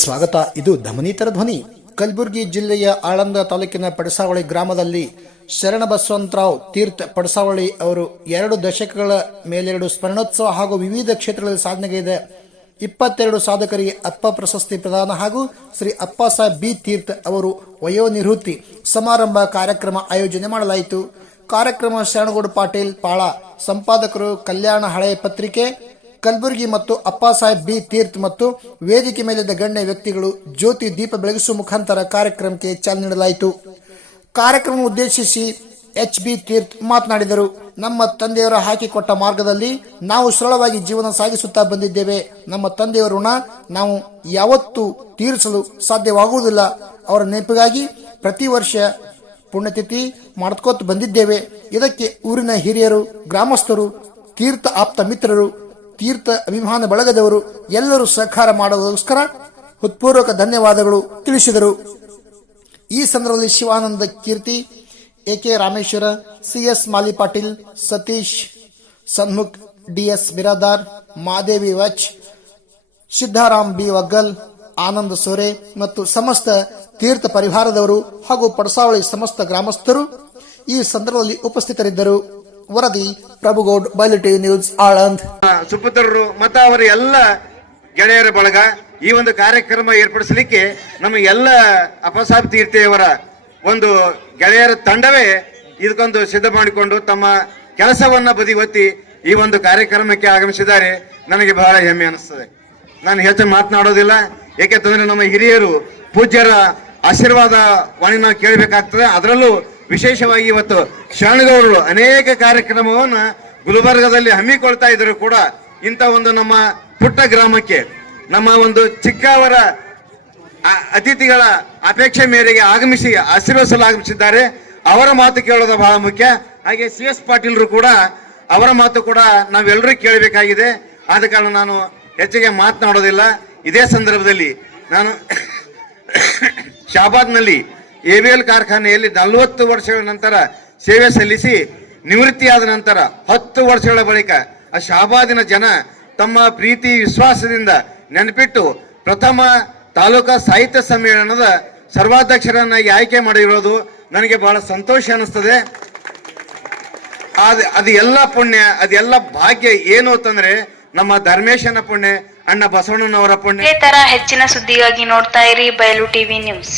ಸ್ವಾಗತ. ಇದು ಧಮನಿತರ ಧ್ವನಿ. ಕಲಬುರಗಿ ಜಿಲ್ಲೆಯ ಆಳಂದ ತಾಲೂಕಿನ ಪಡಸಾವಳಿ ಗ್ರಾಮದಲ್ಲಿ ಶರಣ ಬಸವಂತರಾವ್ ತೀರ್ಥ ಪಡಸಾವಳಿ ಅವರು 2 ದಶಕಗಳ ಮೇಲೆರಡು ಸ್ಮರಣೋತ್ಸವ ಹಾಗೂ ವಿವಿಧ ಕ್ಷೇತ್ರಗಳಲ್ಲಿ ಸಾಧನೆಗೈದ 22 ಸಾಧಕರಿಗೆ ಅಪ್ಪ ಪ್ರಶಸ್ತಿ ಪ್ರದಾನ ಹಾಗೂ ಶ್ರೀ ಅಪ್ಪಾಸಾಹೇಬ್ ಬಿ ತೀರ್ಥ ಅವರು ವಯೋನಿವೃತ್ತಿ ಸಮಾರಂಭ ಕಾರ್ಯಕ್ರಮ ಆಯೋಜನೆ ಮಾಡಲಾಯಿತು. ಕಾರ್ಯಕ್ರಮ ಶರಣಗೌಡ ಪಾಟೀಲ್ ಪಾಳ, ಸಂಪಾದಕರು ಕಲ್ಯಾಣ ಹಳೆ ಪತ್ರಿಕೆ ಕಲಬುರಗಿ ಮತ್ತು ಅಪ್ಪಾಸಾಹೇಬ್ ಬಿ ತೀರ್ಥ ಮತ್ತು ವೇದಿಕೆ ಮೇಲಿದ್ದ ಗಣ್ಯ ವ್ಯಕ್ತಿಗಳು ಜ್ಯೋತಿ ದೀಪ ಬೆಳಗಿಸುವ ಮುಖಾಂತರ ಕಾರ್ಯಕ್ರಮಕ್ಕೆ ಚಾಲನೆ ನೀಡಲಾಯಿತು. ಕಾರ್ಯಕ್ರಮ ಉದ್ದೇಶಿಸಿ ಎಚ್ ಬಿ ತೀರ್ಥ ಮಾತನಾಡಿದರು. ನಮ್ಮ ತಂದೆಯವರ ಹಾಕಿಕೊಟ್ಟ ಮಾರ್ಗದಲ್ಲಿ ನಾವು ಸರಳವಾಗಿ ಜೀವನ ಸಾಗಿಸುತ್ತಾ ಬಂದಿದ್ದೇವೆ. ನಮ್ಮ ತಂದೆಯವರ ಋಣ ನಾವು ಯಾವತ್ತೂ ತೀರಿಸಲು ಸಾಧ್ಯವಾಗುವುದಿಲ್ಲ. ಅವರ ನೆನಪಿಗಾಗಿ ಪ್ರತಿ ವರ್ಷ ಪುಣ್ಯತಿಥಿ ಮಾಡ್ಕೋತ ಬಂದಿದ್ದೇವೆ. ಇದಕ್ಕೆ ಊರಿನ ಹಿರಿಯರು, ಗ್ರಾಮಸ್ಥರು, ತೀರ್ಥ ಆಪ್ತ ಮಿತ್ರರು, ತೀರ್ಥ ಅಭಿಮಾನ ಬಳಗದವರು ಎಲ್ಲರೂ ಸಹಕಾರ ಮಾಡುವುದಕ್ಕೋಸ್ಕರ ಹೃತ್ಪೂರ್ವಕ ಧನ್ಯವಾದಗಳು ತಿಳಿಸಿದರು. ಈ ಸಂದರ್ಭದಲ್ಲಿ ಶಿವಾನಂದ ಕೀರ್ತಿ, ಎಕೆ ರಾಮೇಶ್ವರ, ಸಿಎಸ್ ಮಾಲಿ ಪಾಟೀಲ್, ಸತೀಶ್ ಸನ್ಮುಖ್, ಡಿಎಸ್ ಬಿರಾದಾರ್, ಮಾದೇವಿ ವಚ್, ಸಿದ್ದಾರಾಮ್ ಬಿ ವಗ್ಗಲ್, ಆನಂದ ಸೋರೆ ಮತ್ತು ಸಮಸ್ತ ತೀರ್ಥ ಪರಿವಾರದವರು ಹಾಗೂ ಪಡಸಾವಳಿ ಸಮಸ್ತ ಗ್ರಾಮಸ್ಥರು ಈ ಸಂದರ್ಭದಲ್ಲಿ ಉಪಸ್ಥಿತರಿದ್ದರು. ವರದಿ ಪ್ರಭುಗೌಡ್, ಬಯಲು ಟಿವಿ ನ್ಯೂಸ್, ಆಳಂದ್. ಸುಪುತ್ರರು ಮತ್ತು ಅವರ ಎಲ್ಲ ಗೆಳೆಯರ ಬಳಗ ಈ ಒಂದು ಕಾರ್ಯಕ್ರಮ ಏರ್ಪಡಿಸಲಿಕ್ಕೆ ನಮ್ಮ ಎಲ್ಲ ಅಪ್ಪಾಸಾಹೇಬ್ ತೀರ್ಥಯವರ ಒಂದು ಗೆಳೆಯರ ತಂಡವೇ ಇದಕ್ಕೊಂದು ಸಿದ್ಧ ಮಾಡಿಕೊಂಡು ತಮ್ಮ ಕೆಲಸವನ್ನ ಬದಿಗೊತ್ತಿ ಈ ಒಂದು ಕಾರ್ಯಕ್ರಮಕ್ಕೆ ಆಗಮಿಸಿದ್ದಾರೆ. ನನಗೆ ಬಹಳ ಹೆಮ್ಮೆ ಅನಿಸ್ತದೆ. ನಾನು ಹೆಚ್ಚು ಮಾತನಾಡೋದಿಲ್ಲ, ಏಕೆಂತಂದ್ರೆ ನಮ್ಮ ಹಿರಿಯರು ಪೂಜ್ಯರ ಆಶೀರ್ವಾದ ವಾಣಿ ನಾವು ಕೇಳಬೇಕಾಗ್ತದೆ. ಅದರಲ್ಲೂ ವಿಶೇಷವಾಗಿ ಇವತ್ತು ಶರಣಗೌಡರು ಅನೇಕ ಕಾರ್ಯಕ್ರಮವನ್ನು ಗುಲ್ಬರ್ಗದಲ್ಲಿ ಹಮ್ಮಿಕೊಳ್ತಾ ಇದ್ರು ಕೂಡ ಇಂಥ ಒಂದು ನಮ್ಮ ಪುಟ್ಟ ಗ್ರಾಮಕ್ಕೆ ನಮ್ಮ ಒಂದು ಚಿಕ್ಕವರ ಅತಿಥಿಗಳ ಅಪೇಕ್ಷೆ ಮೇರೆಗೆ ಆಗಮಿಸಿ ಆಶೀರ್ವದಿಸಲು ಆಗಮಿಸಿದ್ದಾರೆ. ಅವರ ಮಾತು ಕೇಳೋದು ಬಹಳ ಮುಖ್ಯ. ಹಾಗೆ ಸಿ ಎಸ್ ಪಾಟೀಲ್ರು ಕೂಡ ಅವರ ಮಾತು ಕೂಡ ನಾವೆಲ್ಲರೂ ಕೇಳಬೇಕಾಗಿದೆ. ಆದ ಕಾರಣ ನಾನು ಹೆಚ್ಚಿಗೆ ಮಾತನಾಡೋದಿಲ್ಲ. ಇದೇ ಸಂದರ್ಭದಲ್ಲಿ ನಾನು ಶಾಬಾದ್ನಲ್ಲಿ ಎವಿಎಲ್ ಕಾರ್ಖಾನೆಯಲ್ಲಿ 40 ವರ್ಷಗಳ ನಂತರ ಸೇವೆ ಸಲ್ಲಿಸಿ ನಿವೃತ್ತಿಯಾದ ನಂತರ 10 ವರ್ಷಗಳ ಬಳಿಕ ಆ ಶಾಬಾದಿನ ಜನ ತಮ್ಮ ಪ್ರೀತಿ ವಿಶ್ವಾಸದಿಂದ ನೆನಪಿಟ್ಟು ಪ್ರಥಮ ತಾಲೂಕಾ ಸಾಹಿತ್ಯ ಸಮ್ಮೇಳನದ ಸರ್ವಾಧ್ಯಕ್ಷರನ್ನಾಗಿ ಆಯ್ಕೆ ಮಾಡಿರೋದು ನನಗೆ ಬಹಳ ಸಂತೋಷ ಅನಿಸ್ತದೆ. ಅದು ಎಲ್ಲ ಪುಣ್ಯ, ಅದೆಲ್ಲ ಭಾಗ್ಯ ಏನು ಅಂತಂದ್ರೆ ನಮ್ಮ ಧರ್ಮೇಶನ ಪುಣ್ಯ, ಅಣ್ಣ ಬಸವಣ್ಣನವರ ಪುಣ್ಯ. ಇದೇ ತರ ಹೆಚ್ಚಿನ ಸುದ್ದಿಗಾಗಿ ನೋಡ್ತಾ ಇರಿ ಬಯಲು ಟಿವಿ ನ್ಯೂಸ್.